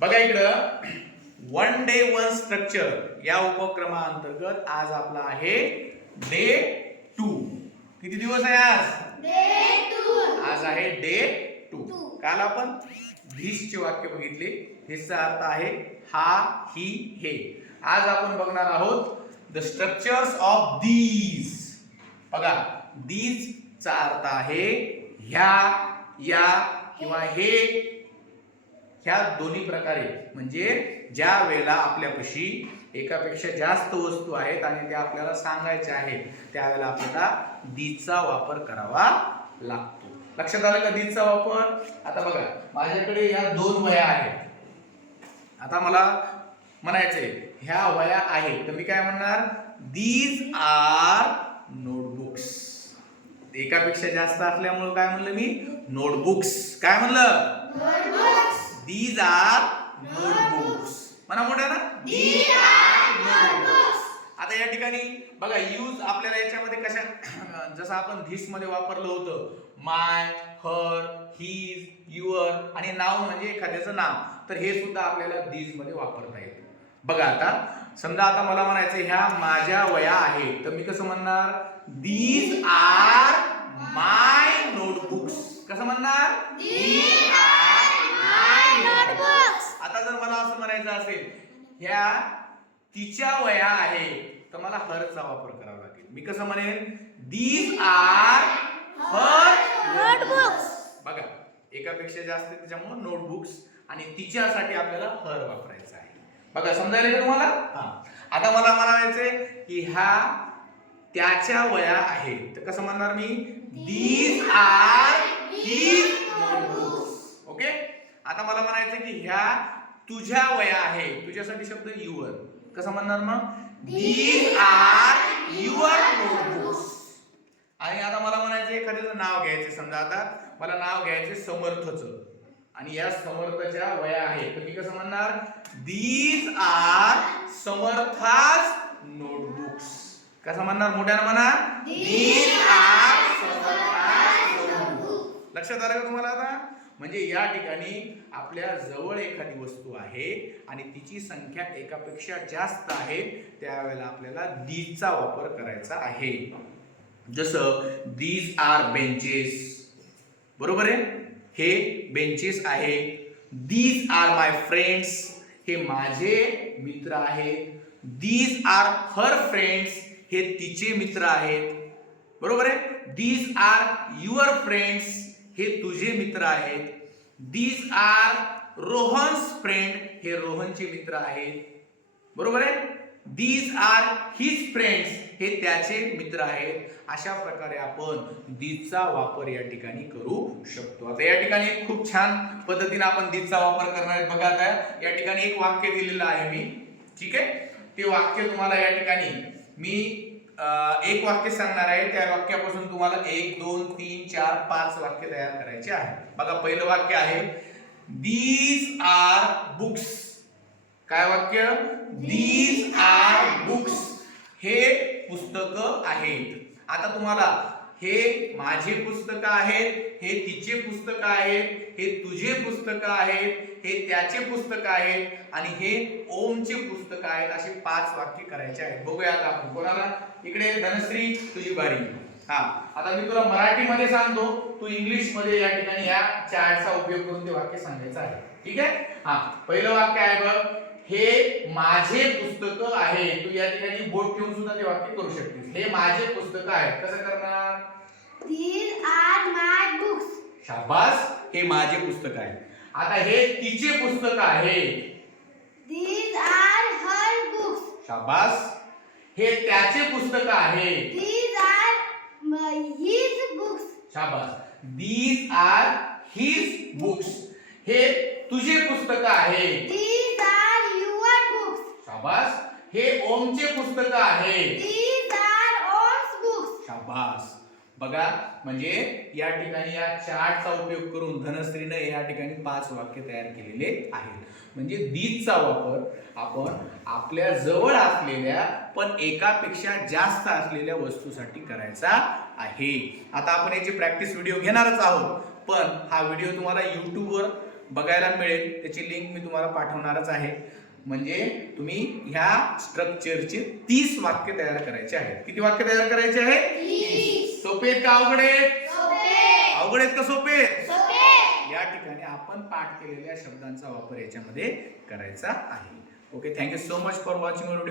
बघा इकडं. One day one structure या उपक्रमाअंतर्गत आज आपला आहे डे टू किती दिवस आहे आज? आज आहे डे टू Two. काल आपण धिसचे वाक्य बघितले. धिसचा अर्थ आहे हा ही हे. आज आपण बघणार आहोत द स्ट्रक्चर्स ऑफ दीज बघा दीज चा अर्थ आहे ह्या या किंवा हे. ह्या दोन्ही प्रकारे. म्हणजे ज्या वेळेला आपल्यापाशी एकापेक्षा जास्त वस्तू आहेत आणि त्या आपल्याला सांगायच्या आहेत त्यावेळेला आपल्याला दीचा वापर करावा लागतो. लक्षात आलं का दीचा वापर? आता बघा माझ्याकडे या दोन वया आहेत. आता मला म्हणायचंय ह्या वया आहेत. तर मी काय म्हणणार? दीज आर नोटबुक्स एकापेक्षा जास्त असल्यामुळे काय म्हणलं मी? नोटबुक्स काय म्हणलं? दीज आर नोटबुक्स म्हणा मोठ्या ना? These are notebooks. आता या ठिकाणी बघा यूज आपल्याला याच्यामध्ये कशा जसं आपण धिसमध्ये वापरलं होतं माय हर हिज युअर आणि नाव म्हणजे एखाद्याचं नाव. तर हे सुद्धा आपल्याला दीजमध्ये वापरता येतं. बघा आता समजा आता मला म्हणायचं ह्या माझ्या वया आहेत. तर मी कसं म्हणणार? दीज आर माय नोटबुक्स कसं म्हणणार? आता जर मला असं म्हणायचं असेल ह्या तिच्या वया आहे तर मला हरचा वापर करावा लागेल. मी कसं म्हणेन? These are her Notebooks. बघा एकापेक्षा जास्त त्याच्यामुळे नोटबुक्स आणि तिच्यासाठी आपल्याला हर वापरायचं आहे. बघा समजायला तुम्हाला? हा. आता मला म्हणायचंय की ह्या त्याच्या वया आहेत. तर कसं म्हणणार मी? These are his notebooks okay आता मला म्हणायचं की ह्या तुझ्या वया आहे. तुझ्यासाठी शब्द युअर कसं म्हणणार मग? दीज आर युअर नोटबुक्स आणि आता मला म्हणायचं एखाद्याचं नाव घ्यायचं समजा आता मला नाव घ्यायचे समर्थचं. आणि या समर्थच्या वया आहे. तर मी कसं म्हणणार? दीज आर समर्थास नोटबुक्स कसं म्हणणार? मोठ्यानं म्हणा. दीज आर समर्थास नोटबुक लक्षात आलं का तुम्हाला आता? म्हणजे या ठिकाणी आपल्या जवळ एखादी वस्तू आहे आणि तिची संख्या एकापेक्षा जास्त आहे त्यावेळेला आपल्याला दीजचा वापर करायचा आहे. जसं दीज आर बेंचेस. बरोबर आहे? हे बेंचेस आहे. These are my friends. हे माझे मित्र आहेत. These are her friends. हे तिचे मित्र आहेत. बरोबर आहे? These are your friends. हे तुझे मित्र आहेत. दीज आर रोहन्स फ्रेंड हे रोहनचे मित्र आहेत. बरोबर आहे? दीज आर हिज फ्रेंड्स हे त्याचे मित्र आहेत. अशा प्रकारे आपण दीजचा वापर या ठिकाणी करू शकतो. आता या ठिकाणी खूप छान पद्धतीने आपण दीजचा वापर करणार आहे. बघा आता या ठिकाणी एक वाक्य दिलेलं आहे मी. ठीक आहे? ते वाक्य तुम्हाला या ठिकाणी मी एक वाक्य सांगणार आहे. त्या वाक्यापासून तुम्हाला एक दोन तीन चार पाच वाक्य तयार करायचे आहे बघा पहिलं वाक्य आहे दीज आर बुक्स काय वाक्य? दीज आर बुक्स हे पुस्तक आहेत. आता तुम्हाला हे माझे पुस्तक आहेत हे तिचे पुस्तक आहेत हे तुझे पुस्तक आहेत हे त्याचे पुस्तक आहेत आणि हे ओमचे पुस्तक आहेत असे पाच वाक्य करायचे आहेत. बघूया आता आपण. कोणाला? इकडे धनश्री तुझी बारी. हा. आता मी तुला मराठीमध्ये सांगतो तू इंग्लिशमध्ये या ठिकाणी या चार्टचा उपयोग करून ते वाक्य सांगायचं आहे. ठीक आहे? हा. पहिलं वाक्य आहे बघ. हे माझे पुस्तक आहे तू या ठिकाणी बोट ठेवून सुद्धा ते वाक्य करू शकतेस. हे माझे पुस्तक आहे कसं करणार? Are my books. शाबास हे माझे पुस्तक आहे आता हे तिचे पुस्तक आहे. These are her books. शाबास हे त्याचे पुस्तक आहे. Are my, his books. शाबास. दीज आर हिज बुक्स हे तुझे पुस्तक आहे. शाबास. हे ओमचे पुस्तक आहे. शाबास. बघा म्हणजे या ठिकाणी या चार्टचा उपयोग करून धनश्रीनं या ठिकाणी पाच वाक्य तयार केलेले आहेत. म्हणजे दीजचा वापर आपण आपल्या जवळ असलेल्या पण एकापेक्षा जास्त असलेल्या वस्तूसाठी करायचा आहे. आता आपण याची प्रॅक्टिस व्हिडिओ घेणारच आहोत. पण हा व्हिडिओ तुम्हाला युट्यूबवर बघायला मिळेल. त्याची लिंक मी तुम्हाला पाठवणारच आहे. म्हणजे तुम्ही ह्या स्ट्रक्चरचे तीस वाक्य तयार करायचे आहेत. किती वाक्य तयार करायचे आहेत? सोपे का अवघड आहेत अवघड आहेत का सोपे? या ठिकाणी आपण पाठ केलेल्या शब्दांचा वापर याच्यामध्ये करायचा आहे. Okay thank you so much for watching video